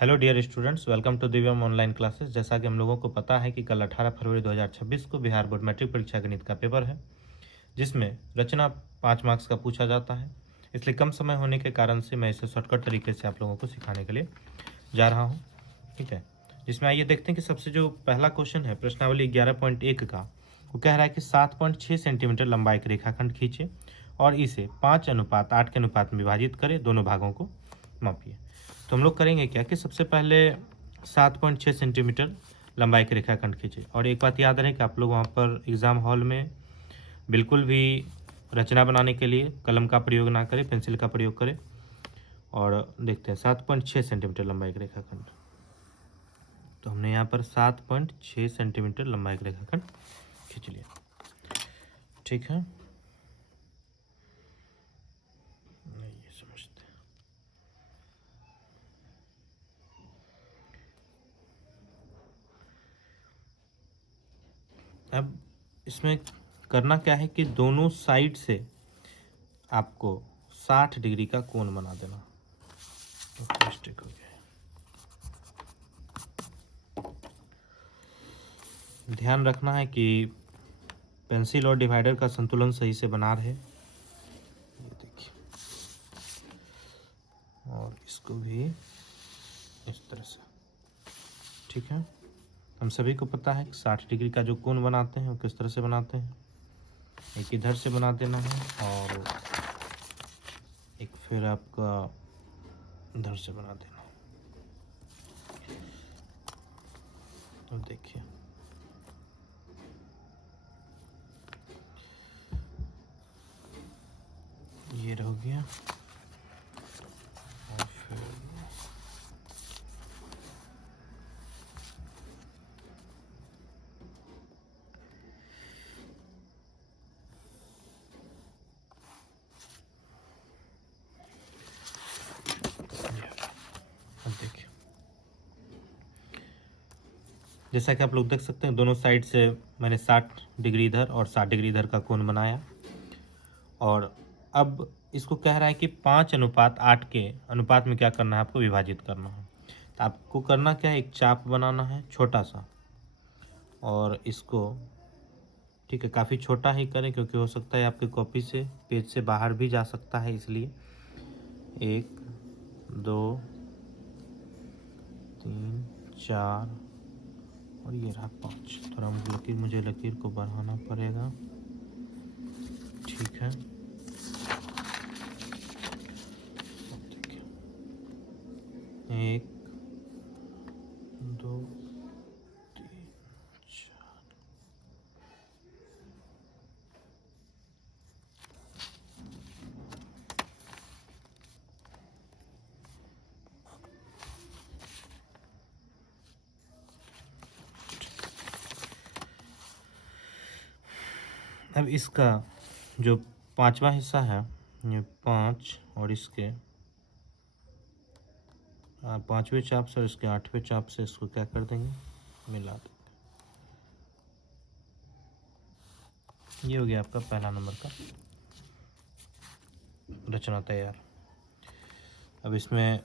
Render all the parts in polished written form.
Hello dear students, welcome to Divyam online classes. जैसा कि हम लोगों को पता है कि कल 18 फरवरी 2026 को बिहार बोर्ड मैट्रिक परीक्षा गणित का पेपर है, जिसमें रचना 5 मार्क्स का पूछा जाता है। इसलिए कम समय होने के कारण से मैं इसे शॉर्टकट तरीके से आप लोगों को सिखाने के लिए जा रहा हूँ। ठीक है, जिसमें आइए देखते हैं कि सबसे जो पहला क्वेश्चन है प्रश्नावली 11.1 का, वो कह रहा है कि 7.6 सेंटीमीटर लंबाई का रेखाखंड खींचे और इसे 5:8 के अनुपात में विभाजित करें, दोनों भागों को मापिए। तो हम लोग करेंगे क्या कि सबसे पहले 7.6 सेंटीमीटर लंबाई के रेखाखंड खींचे। और एक बात याद रहे कि आप लोग वहाँ पर एग्ज़ाम हॉल में बिल्कुल भी रचना बनाने के लिए कलम का प्रयोग ना करें, पेंसिल का प्रयोग करें। और देखते हैं 7.6 सेंटीमीटर लंबाई का रेखाखंड। तो हमने यहाँ पर 7.6 सेंटीमीटर लंबाई का रेखाखंड खींच लिया। ठीक है, ये समझते हैं। अब इसमें करना क्या है कि दोनों साइड से आपको 60 डिग्री का कोण बना देना। तो मिस्टेक हो गया, ध्यान रखना है कि पेंसिल और डिवाइडर का संतुलन सही से बना रहे। ये देखिए, और इसको भी इस तरह से। ठीक है, हम सभी को पता है कि 60 डिग्री का जो कोण बनाते हैं वो किस तरह से बनाते हैं। एक इधर से बना देना है और एक फिर आपका इधर से बना देना। तो देखिए, ये हो गया और फिर देखिए, जैसा कि आप लोग देख सकते हैं दोनों साइड से मैंने 60 डिग्री इधर और 60 डिग्री इधर का कोण बनाया। और अब इसको कह रहा है कि 5:8 के अनुपात में क्या करना है, आपको विभाजित करना है। तो आपको करना क्या है, एक चाप बनाना है छोटा सा, और इसको ठीक है काफ़ी छोटा ही करें क्योंकि हो सकता है आपकी कॉपी से पेज से बाहर भी जा सकता है, इसलिए 1 2 3 4 और ये रहा 5। थोड़ा मुझे लकीर को बढ़ाना पड़ेगा। ठीक है, एक 2 3 4। अब इसका जो 5वां हिस्सा है, ये 5 और इसके 5वें चाप से और इसके 8वें चाप से इसको क्या कर देंगे, मिला देंगे। ये हो गया आपका पहला नंबर का रचना तैयार। अब इसमें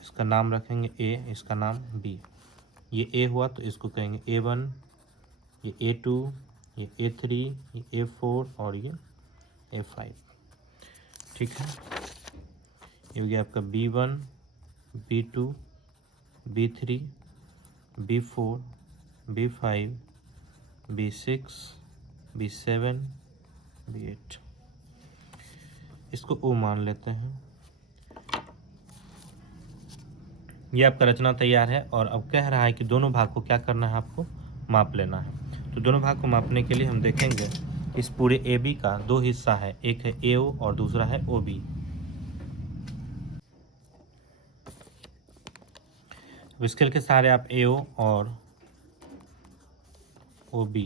इसका नाम रखेंगे ए, इसका नाम बी। ये ए हुआ तो इसको कहेंगे A1, ये A2, ये A3, ये A4 और ये A5। ठीक है, ये हो गया आपका B1, B2, B3, B4, B5, B6, B7, B8। इसको O मान लेते हैं। ये आपका रचना तैयार है। और अब कह रहा है कि दोनों भाग को क्या करना है, आपको माप लेना है। तो दोनों भाग को मापने के लिए हम देखेंगे इस पूरे AB का 2 हिस्सा है, एक है AO और दूसरा है OB। स्केल के सहारे आप AO और OB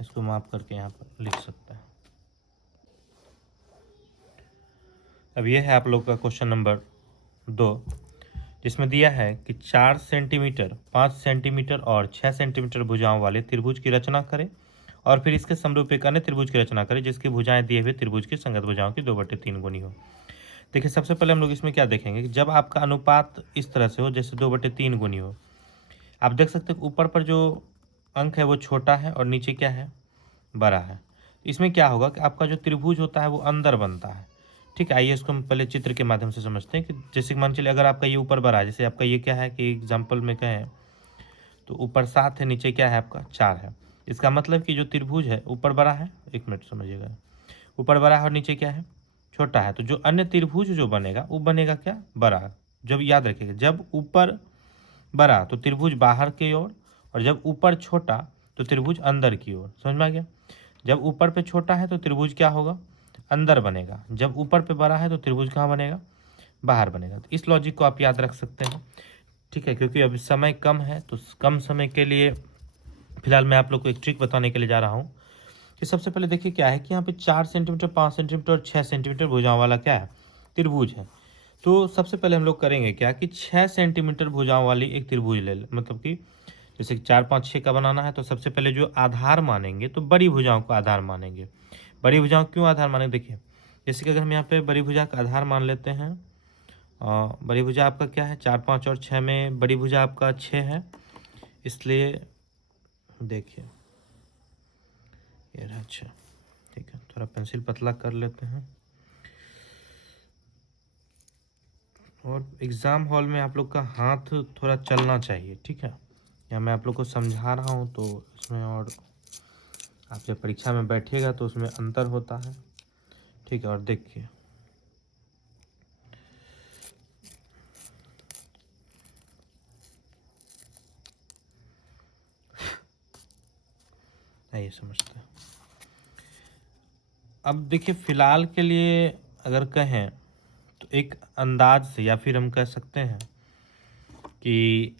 इसको माप करके यहाँ पर लिख सकते हैं। अब ये है आप लोग का क्वेश्चन नंबर 2, जिसमें दिया है कि 4 सेंटीमीटर, 5 सेंटीमीटर और 6 सेंटीमीटर भुजाओं वाले त्रिभुज की रचना करें और फिर इसके समरूप एक अन्य त्रिभुज की रचना करें जिसकी भुजाएं दिए हुए त्रिभुज की संगत भुजाओं की 2/3 गुनी हो। देखिए सबसे पहले हम लोग इसमें क्या देखेंगे कि जब आपका अनुपात इस तरह से हो, जैसे 2/3 गुनी हो, आप देख सकते हैं ऊपर पर जो अंक है वो छोटा है और नीचे क्या है, बड़ा है। इसमें क्या होगा कि आपका जो त्रिभुज होता है वो अंदर बनता है। ठीक है, आइए इसको हम पहले चित्र के माध्यम से समझते हैं कि जैसे कि मान चलिए अगर आपका ये ऊपर बड़ा है, जैसे आपका ये क्या है कि एग्जाम्पल में कहें तो ऊपर 7 है, नीचे क्या है आपका 4 है। इसका मतलब कि जो त्रिभुज है ऊपर बड़ा है, 1 मिनट समझिएगा, ऊपर बड़ा है और नीचे क्या है, छोटा है। तो जो अन्य त्रिभुज जो बनेगा वो बनेगा क्या, बड़ा। जब याद रखिएगा, जब ऊपर बड़ा तो त्रिभुज बाहर की ओर, और जब ऊपर छोटा तो त्रिभुज अंदर की ओर। समझ में आ गया। जब ऊपर पे छोटा है तो त्रिभुज क्या होगा, अंदर बनेगा। जब ऊपर पे बड़ा है तो त्रिभुज कहाँ बनेगा, बाहर बनेगा। तो इस लॉजिक को आप याद रख सकते हैं। ठीक है, क्योंकि अभी समय कम है तो कम समय के लिए फिलहाल मैं आप लोग को एक ट्रिक बताने के लिए जा रहा हूँ कि सबसे पहले देखिए क्या है कि यहाँ पे 4 सेंटीमीटर, 5 सेंटीमीटर और 6 सेंटीमीटर भुजाओं वाला क्या है, त्रिभुज है। तो सबसे पहले हम लोग करेंगे क्या कि 6 सेंटीमीटर भुजाओं वाली एक त्रिभुज मतलब कि जैसे कि 4, 5, 6 का बनाना है तो सबसे पहले जो आधार मानेंगे तो बड़ी भुजाओं को आधार मानेंगे। बड़ी भुजाओं क्यों आधार मानेंगे, देखिए जैसे कि अगर हम यहाँ पे बड़ी भुजा का आधार मान लेते हैं, बड़ी भुजा आपका क्या है 4, 5 और 6 में बड़ी भुजा आपका 6 है, इसलिए देखिए ये रहा 6। ठीक है, थोड़ा पेंसिल पतला कर लेते हैं। और एग्ज़ाम हॉल में आप लोग का हाथ थोड़ा चलना चाहिए। ठीक है, या मैं आप लोग को समझा रहा हूँ तो इसमें, और आप जब परीक्षा में बैठिएगा तो उसमें अंतर होता है। ठीक है, और देखिए आइए समझते हैं। अब देखिए फिलहाल के लिए अगर कहें तो एक अंदाज से, या फिर हम कह सकते हैं कि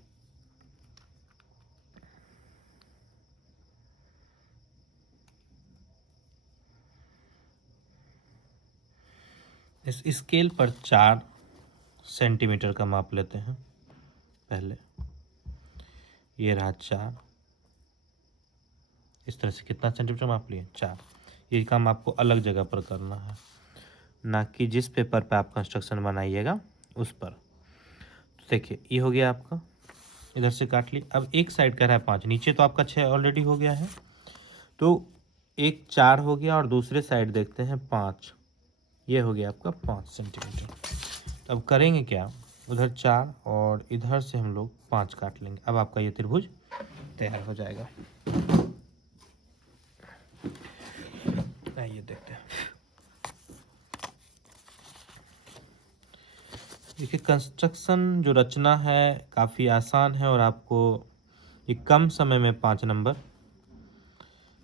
इस स्केल पर 4 सेंटीमीटर का माप लेते हैं। पहले ये रहा 4, इस तरह से कितना सेंटीमीटर माप लिए, 4। ये काम आपको अलग जगह पर करना है, ना कि जिस पेपर पे आप कंस्ट्रक्शन बनाइएगा उस पर। तो देखिए ये हो गया आपका, इधर से काट ली। अब एक साइड का रहा है 5, नीचे तो आपका 6 ऑलरेडी हो गया है, तो एक 4 हो गया और दूसरे साइड देखते हैं 5, ये हो गया आपका 5 सेंटीमीटर। अब करेंगे क्या, उधर 4 और इधर से हम लोग 5 काट लेंगे। अब आपका ये त्रिभुज तैयार हो जाएगा। आइए देखते हैं। देखिए कंस्ट्रक्शन जो रचना है काफ़ी आसान है और आपको ये कम समय में 5 नंबर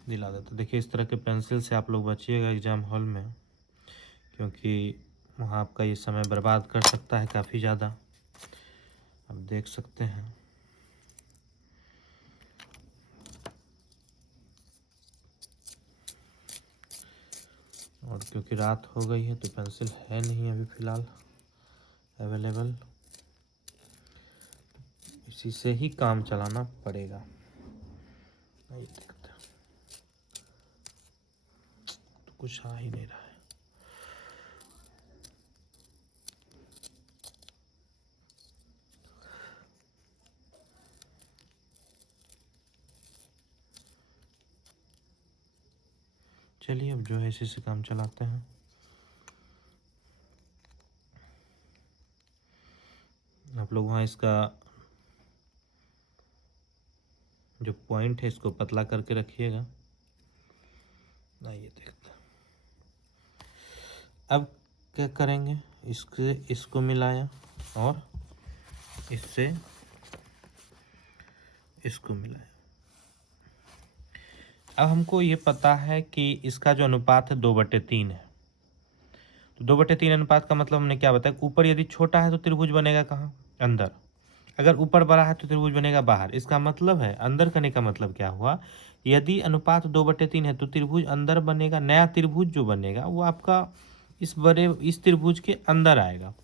दिला देता। देखिए इस तरह के पेंसिल से आप लोग बचिएगा एग्ज़ाम हॉल में, क्योंकि वहाँ आपका ये समय बर्बाद कर सकता है काफ़ी ज़्यादा। आप देख सकते हैं और क्योंकि रात हो गई है तो पेंसिल है नहीं अभी फ़िलहाल अवेलेबल, इसी से ही काम चलाना पड़ेगा। नहीं देखते तो कुछ आ ही नहीं रहा है। चलिए अब जो है इसी से काम चलाते हैं। आप लोग वहाँ इसका जो पॉइंट है इसको पतला करके रखिएगा। आइए देखते हैं। अब क्या करेंगे, इसको मिलाया और इससे इसको मिलाया। अब हमको ये पता है कि इसका जो अनुपात है 2/3 है। तो 2/3 अनुपात का मतलब हमने क्या बताया, ऊपर यदि छोटा है तो त्रिभुज बनेगा कहाँ, अंदर। अगर ऊपर बड़ा है तो त्रिभुज बनेगा बाहर। इसका मतलब है, अंदर करने का मतलब क्या हुआ, यदि अनुपात 2/3 है तो त्रिभुज अंदर बनेगा। नया त्रिभुज जो बनेगा वो आपका इस त्रिभुज के अंदर आएगा।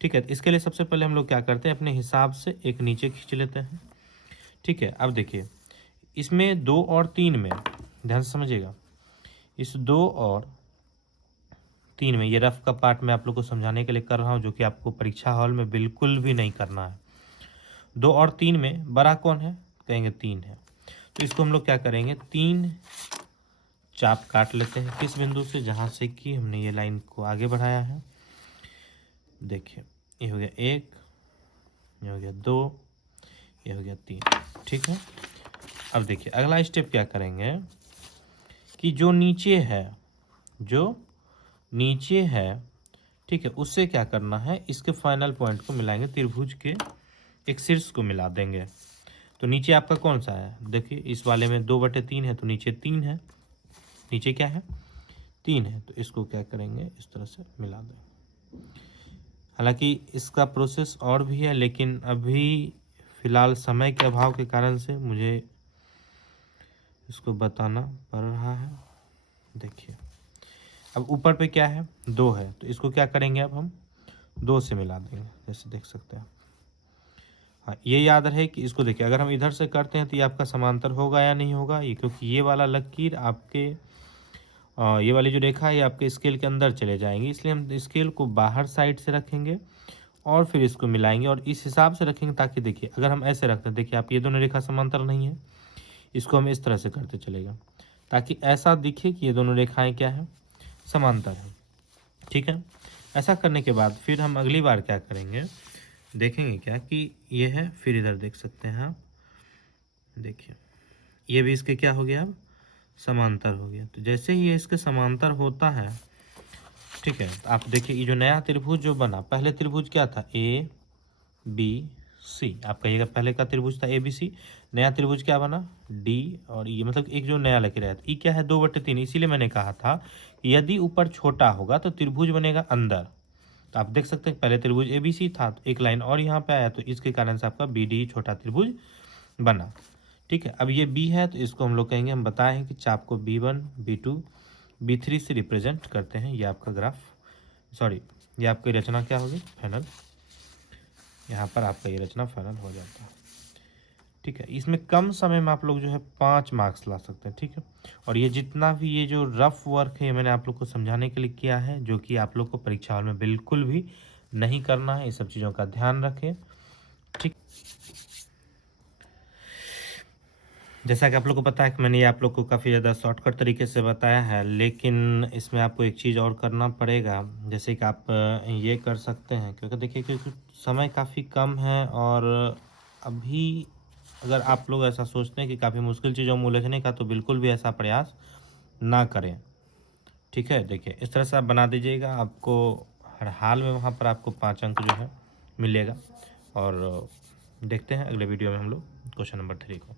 ठीक है, तो इसके लिए सबसे पहले हम लोग क्या करते हैं, अपने हिसाब से एक नीचे खींच लेते हैं। ठीक है, अब देखिए इसमें 2 और 3 में ध्यान से समझिएगा, इस 2 और 3 में, ये रफ का पार्ट मैं आप लोग को समझाने के लिए कर रहा हूँ, जो कि आपको परीक्षा हॉल में बिल्कुल भी नहीं करना है। 2 और 3 में बड़ा कौन है, कहेंगे 3 है। तो इसको हम लोग क्या करेंगे, 3 चाप काट लेते हैं किस बिंदु से, जहाँ से कि हमने ये लाइन को आगे बढ़ाया है। देखिए ये हो गया 1, ये हो गया 2, ये हो गया 3, ठीक है। अब देखिए अगला स्टेप क्या करेंगे कि जो नीचे है, ठीक है, उससे क्या करना है, इसके फाइनल पॉइंट को मिलाएंगे, त्रिभुज के एक शीर्ष को मिला देंगे। तो नीचे आपका कौन सा है, देखिए इस वाले में 2/3 है, तो नीचे 3 है, नीचे क्या है 3 है, तो इसको क्या करेंगे इस तरह से मिला दें। हालांकि इसका प्रोसेस और भी है, लेकिन अभी फ़िलहाल समय के अभाव के कारण से मुझे इसको बताना पड़ रहा है। देखिए अब ऊपर पे क्या है 2 है, तो इसको क्या करेंगे अब हम 2 से मिला देंगे, जैसे देख सकते हैं। हाँ ये याद रहे कि इसको देखिए अगर हम इधर से करते हैं तो ये आपका समांतर होगा या नहीं होगा, ये क्योंकि ये वाला लकीर आपके ये वाली जो रेखा है ये आपके स्केल के अंदर चले जाएंगी, इसलिए हम स्केल को बाहर साइड से रखेंगे और फिर इसको मिलाएंगे और इस हिसाब से रखेंगे, ताकि देखिए अगर हम ऐसे रखते हैं, देखिए आप ये दोनों रेखा समांतर नहीं है, इसको हम इस तरह से करते चलेगा, ताकि ऐसा दिखे कि ये दोनों रेखाएं क्या है, समांतर है, ठीक है। ऐसा करने के बाद फिर हम अगली बार क्या करेंगे, देखेंगे क्या कि ये है, फिर इधर देख सकते हैं आप, देखिए ये भी इसके क्या हो गया, अब समांतर हो गया। तो जैसे ही ये इसके समांतर होता है, ठीक है, तो आप देखिए ये जो नया त्रिभुज जो बना, पहले त्रिभुज क्या था ABC, आप कहिएगा पहले का त्रिभुज था ABC, नया त्रिभुज क्या बना D और ये, मतलब एक जो नया लकीर है, ये क्या है 2/3, इसीलिए मैंने कहा था कि यदि ऊपर छोटा होगा तो त्रिभुज बनेगा अंदर। तो आप देख सकते हैं पहले त्रिभुज ABC था, तो एक लाइन और यहाँ पे आया, तो इसके कारण से आपका BD छोटा त्रिभुज बना, ठीक है। अब ये B है, तो इसको हम लोग कहेंगे, हम बताए हैं कि चाप को B1 B2 B3 से रिप्रेजेंट करते हैं। ये आपका ग्राफ, सॉरी ये आपकी रचना क्या होगी, फाइनल, यहाँ पर आपका ये रचना फाइनल हो जाता है, ठीक है। इसमें कम समय में आप लोग जो है 5 मार्क्स ला सकते हैं, ठीक है। और ये जितना भी ये जो रफ वर्क है, ये मैंने आप लोग को समझाने के लिए किया है, जो कि आप लोग को परीक्षा हॉल में बिल्कुल भी नहीं करना है, ये सब चीज़ों का ध्यान रखें, ठीक। जैसा कि आप लोग को पता है कि मैंने ये आप लोग को काफ़ी ज़्यादा शॉर्टकट तरीके से बताया है, लेकिन इसमें आपको एक चीज़ और करना पड़ेगा, जैसे कि आप ये कर सकते हैं, क्योंकि देखिए क्योंकि समय काफ़ी कम है, और अभी अगर आप लोग ऐसा सोचते हैं कि काफ़ी मुश्किल चीज़ों में उलझने का, तो बिल्कुल भी ऐसा प्रयास ना करें, ठीक है। देखिए इस तरह से आप बना दीजिएगा, आपको हर हाल में वहाँ पर आपको 5 अंक जो है मिलेगा। और देखते हैं अगले वीडियो में हम लोग क्वेश्चन नंबर 3 को।